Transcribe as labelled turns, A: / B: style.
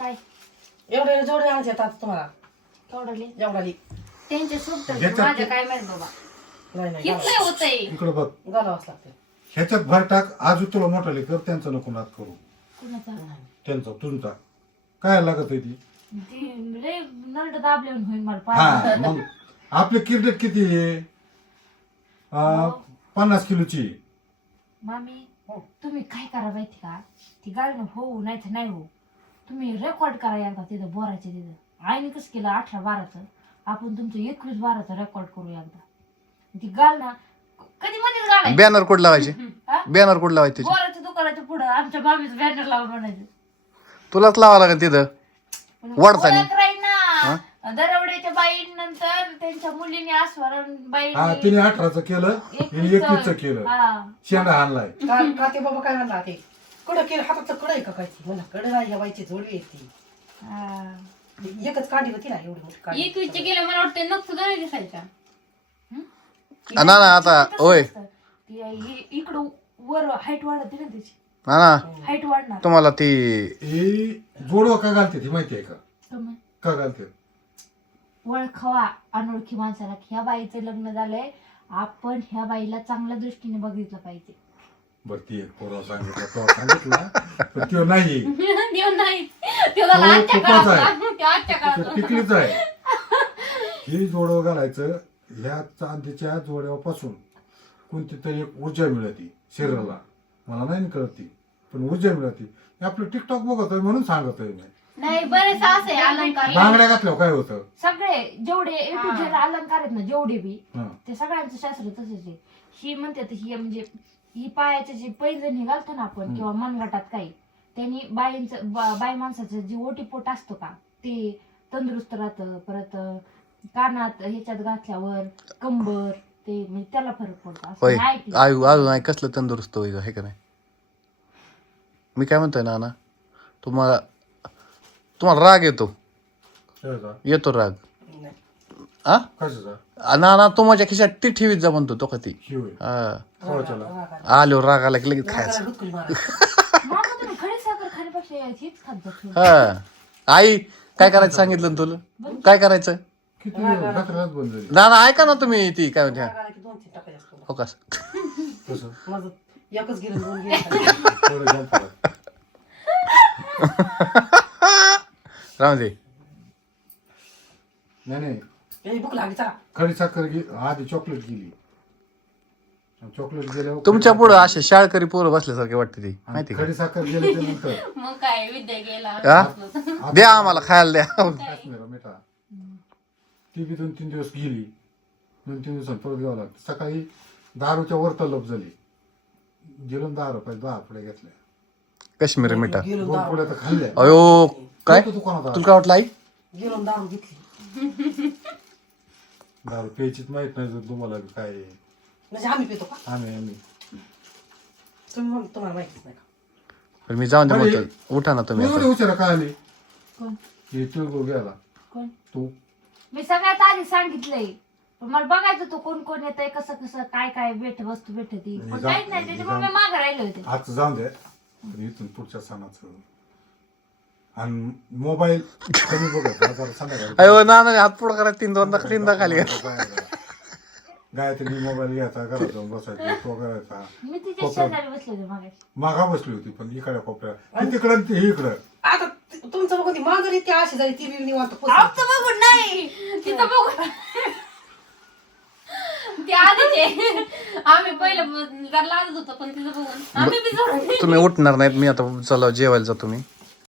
A: काय
B: एवढे जोडे आमचे येतात तुम्हाला
A: केवढाले
B: एवढाली
A: त्यांचे सुट
C: ह्याच्यात
A: माझ्या काय माहित बाबा
B: नाही नाही
A: किती होतंय
C: इकडे बघ
B: घालावंच लागते
C: ह्याच्यात भर टाक आज तुला मोठा लेकर त्यांचा नको नाद करू
A: कुणाचा
C: त्यांचा तुमचा काय लागत आहे ती
A: ती लय नरड दाबल्यावर होईल मला
C: हा
A: पाय
C: मग आपले क्रिकेट किती आहे 50 किलोची
A: मामी तुम्ही काय करा माहिती का ती गाडी हो नाही तर नाही हो तुम्ही रेकॉर्ड करा एकदा तिथं बोराच्या तिथं आईने कसं केलं 18-12चं आपण तुमचं 21-12चं रेकॉर्ड करू एकदा ती गाल ना कधी म्हणेल गाल
D: बॅनर कोड लावायचे
A: हा?
D: बॅनर कोड लावायचे त्याचे
A: बोराच्या दुकानाच्या पुढं आमच्या मामीचं बॅनर लावून म्हणायचं
D: तुलाच लावा लागेल तिथं
A: पण
D: वडतानी.
A: ओळख राहील ना दरवड्याच्या बाईनंतर त्यांच्या मुलीने आस्वारण
C: हा
A: बाईने
C: तिने 18चं केलं हिने 21चं केलं
A: हा
C: शेंडा हाणलाय
B: का ते बाबा काय म्हणला ते कडं केलं हाताचं कडं आहे का काय ती म्हणा कडं नाही या बाईची जोडवी आहे ती
A: हा.
B: एकच काढी होती ना एवढी मोठी काढी
E: 21 गेलं मला वाटतं नख सुद्धा नाही दिसायचा
D: ना ना आता होय
A: इकडं वर हाईट वाढते ना त्याची
D: ना ना
A: हाईट वाढणार
D: तुम्हाला ती
C: ही जोडवा का घालते ती माहिती आहे का
A: तुम्ही
C: का घालते
A: ओळखावा अनोळखी माणसाला की ह्या बाईचं लग्न झालंय आपण ह्या बाईला चांगल्या दृष्टीने बघितलं पाहिजे
C: बर ती एक पोरवा सांगितलं तो सांगितला पण तो नाही
E: देव नाही तेव्हा
C: तो
E: आजच्या
C: खूपच आहे.
E: काळात ते आजच्या
C: तो
E: काळात
C: टिकलीच आहे ही जोडव घालायचं ह्या चांदीच्या जोड्यापासून कोणती तरी एक ऊर्जा मिळते शरीराला मला नाही ना कळत ती पण ऊर्जा मिळते हे आपलं टिकटॉक बघतोय म्हणून सांगतोय मी
E: नाही बरेच असे अलंकार
C: बांगड्या घातल्यावर काय होतं
A: सगळे जेवढे ए टू झेड अलंकार आहेत ना जेवढे बी
C: हं.
A: ते सगळ्यांचं शास्त्र तसंच आहे ही म्हणते ही म्हणजे ही पायाचे जे पैंजण हे घालतो ना आपण किंवा मनगटात काही त्यांनी बाई माणसाचं जे ओटीपोट असतो का ते तंदुरुस्त राहतं परत कानात ह्याच्यात घातल्यावर कंबर ते म्हणजे त्याला फरक पडतो असं
D: होय
A: मी ऐकलं.
D: आयु आयु नाही कसलं तंदुरुस्त होईल हे का नाही मी काय म्हणतोय ना तुम्हाला तुम्हाला राग येतो
C: कशाचा?
D: येतो राग
B: नाही.
D: आ
C: कशाचा
D: ना तू माझ्या खिशात ती ठेवीत जा म्हणतो तो का ती
C: ही होय
D: हा
C: कवाच्याला
D: आलो राग आला की लगेच खायचं
B: हुतकुली मारा.
A: मामा तुम्ही खडी साखर खाण्यापेक्षा हीच खात जा
D: हा आई काय करायचं सांगितलं ना तुला काय करायचं
C: किती रात्रात बंद झाली
D: ना ऐका ना तुम्ही ती काय म्हणते
B: राग आला की 2-3 टाकायचे असतो.
D: हो का
C: कसं
B: माझं एकच गेलं 2 गेलं
C: थोडं जाम पडा.
D: राहून दे
C: नाही
B: हे भूक लागली चला
C: खडी साखर आधी चॉकलेट गेली चॉकलेट गेल्यावर
D: तुमच्या पुढं असे शाळकरी पोरं बसल्यासारखे वाटते ती माहिती का
C: खडी साखर गेल्याच्या नंतर
E: मग काय विद्या गेला
D: हा? द्या आम्हाला खायला द्या
C: काश्मीर मिठा ती बी 2-3 दिवस गेली 2-3 दिवसांनी परत घ्यावं लागतं सकाळी दारूच्या वर तलब झाली गेलो 10 रुपये 10 पुढे घेतल्या
D: काश्मीरी मिठा
B: गेलो
C: 2 पुढे तर खाल्ल्या
D: अयो काय
C: तू दुकानात
D: तुला काय वाटलं आई
B: गेलो दारू घेतली
C: दारू प्यायचीच माहित नाही जर तुम्हाला बी काय आहे.
B: म्हणजे आम्ही पितो का
C: आम्ही
B: तुम्हाला माहितीच नाही का
D: पण मी जाऊन दे
C: अरे,
D: म्हणतो उठा ना
C: तू
D: तुम्ही
C: एवढी
D: आता.
C: उशिरा का आली
A: कोण
C: हे तिळगुळ घ्यायला
A: कोण
C: तू
A: मी सगळ्यात आधी सांगितलंय पण मला बघायचं तो कोण कोण येत कसं कसं काय काय वस्तू भेटती पण काहीच नाही त्याच्यामुळे मी मागे राहिले होते
C: आज जाऊन दे पण इथून पुढच्या सणाचं आणि मोबाईल कमी बघत जरा संध्याकाळी
D: अयो ना हात पुढं करा तीनदा खाली
C: गायत्री मोबाईल घ्यायचा घरात जाऊन बसायचा तो करायचा
A: मी तिच्या शेजारी बसले होते मागे
C: मागा बसली होती पण इकडे कोपऱ्या ती तिकडं आणि ती इकडं
B: आता तुमचं बघून ती माघारी ती अशी झाली ती बी निवांत पोचली.
E: आमचं बघून नाही तिथं बघून ते आधीचे आम्ही पहिलं जरा लाजत होतो पण तिथं बघून आम्ही बी जोडून
D: तुम्ही उठणार नाहीत मी आता चला जेवायला जातो मी